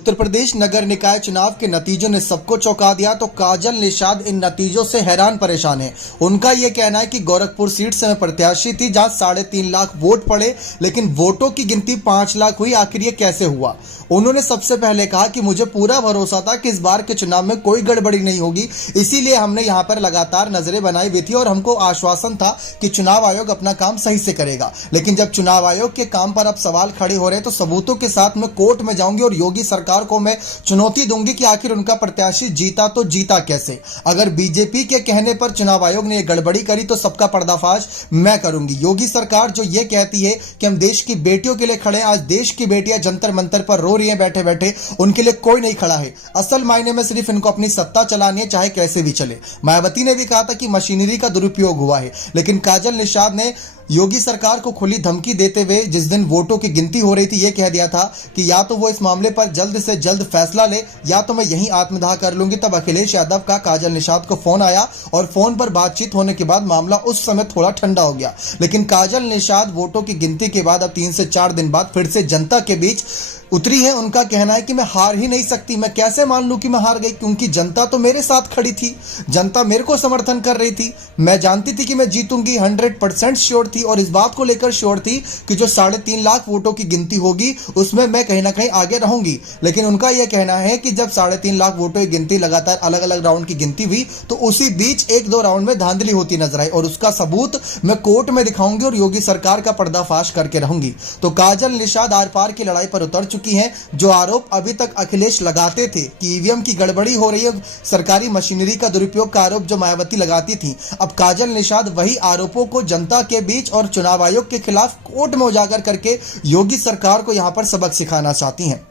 उत्तर प्रदेश नगर निकाय चुनाव के नतीजों ने सबको चौंका दिया तो काजल निषाद इन नतीजों से हैरान परेशान है। उनका यह कहना है कि गोरखपुर सीट से मैं प्रत्याशी थी जहां 3.5 लाख वोट पड़े, लेकिन वोटों की गिनती 5 लाख हुई। आखिर ये कैसे हुआ? उन्होंने सबसे पहले कहा कि मुझे पूरा भरोसा था कि इस बार के चुनाव में कोई गड़बड़ी नहीं होगी, इसीलिए हमने यहां पर लगातार नजरें बनाई हुई थी और हमको आश्वासन था कि चुनाव आयोग अपना काम सही से करेगा। लेकिन जब चुनाव आयोग के काम पर अब सवाल खड़े हो रहे हैं तो सबूतों के साथ मैं कोर्ट में जाऊंगी और योगी सरकार को मैं चुनौती दूंगी कि आखिर उनका प्रत्याशी जीता तो जीता कैसे। अगर बीजेपी के कहने पर चुनाव आयोग ने गड़बड़ी करी तो सबका पर्दाफाश मैं करूंगी। योगी सरकार जो ये कहती है कि हम देश की बेटियों के लिए खड़े हैं, आज देश की बेटियां जंतर मंतर पर रो रही हैं बैठे बैठे, उनके लिए कोई नहीं खड़ा है। असल मायने में सिर्फ इनको अपनी सत्ता चलानी है, चाहे कैसे भी चले। मायावती ने भी कहा था कि मशीनरी का दुरुपयोग हुआ है, लेकिन काजल निषाद ने योगी सरकार को खुली धमकी देते हुए जिस दिन वोटों की गिनती हो रही थी यह कह दिया था कि या तो वो इस मामले पर जल्द से जल्द फैसला ले या तो मैं यहीं आत्मदाह कर लूंगी। तब अखिलेश यादव का काजल निषाद को फोन आया और फोन पर बातचीत होने के बाद मामला उस समय थोड़ा ठंडा हो गया। लेकिन काजल निषाद वोटों की गिनती के बाद अब 3 से 4 दिन बाद फिर से जनता के बीच उतरी है। उनका कहना है कि मैं हार ही नहीं सकती, मैं कैसे मान लूं कि मैं हार गई, क्योंकि जनता तो मेरे साथ खड़ी थी, जनता मेरे को समर्थन कर रही थी। मैं जानती थी कि मैं जीतूंगी, 100% श्योर थी और इस बात को लेकर श्योर थी कि जो 3.5 लाख वोटों की गिनती होगी उसमें मैं कहीं ना कहीं आगे रहूंगी। लेकिन उनका यह कहना है कि जब 3.5 लाख वोटों की गिनती लगातार अलग अलग राउंड की गिनती हुई तो उसी बीच 1-2 राउंड में धांधली होती नजर आई और उसका सबूत मैं कोर्ट में दिखाऊंगी और योगी सरकार का पर्दाफाश करके रहूंगी। तो काजल निषाद आर पार की लड़ाई पर उतर की हैं। जो आरोप अभी तक अखिलेश लगाते थे कि ईवीएम की गड़बड़ी हो रही है, सरकारी मशीनरी का दुरुपयोग का आरोप जो मायावती लगाती थी, अब काजल निषाद वही आरोपों को जनता के बीच और चुनाव आयोग के खिलाफ कोर्ट में उजागर करके योगी सरकार को यहां पर सबक सिखाना चाहती हैं।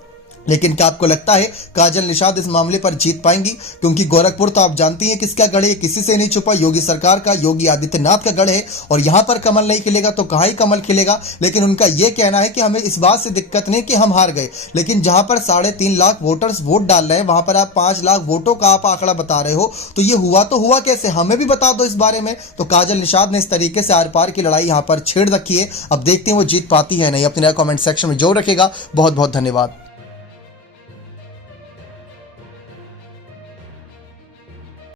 लेकिन क्या आपको लगता है काजल निषाद इस मामले पर जीत पाएंगी? क्योंकि गोरखपुर तो आप जानती हैं किसका गढ़ है, किसी से नहीं छुपा, योगी सरकार का, योगी आदित्यनाथ का गढ़ है और यहां पर कमल नहीं खिलेगा तो कहां ही कमल खिलेगा। लेकिन उनका यह कहना है कि हमें इस बात से दिक्कत नहीं कि हम हार गए, लेकिन जहां पर 3.5 लाख वोटर्स वोट डाल रहे हैं वहां पर आप 5 लाख वोटों का आप आंकड़ा बता रहे हो, तो ये हुआ तो हुआ कैसे, हमें भी बता दो इस बारे में। तो काजल निषाद ने इस तरीके से आर पार की लड़ाई यहां पर छेड़ रखी है। अब देखते हैं वो जीत पाती है नहीं। अपने कमेंट सेक्शन में जोड़ रखेगा। बहुत बहुत धन्यवाद।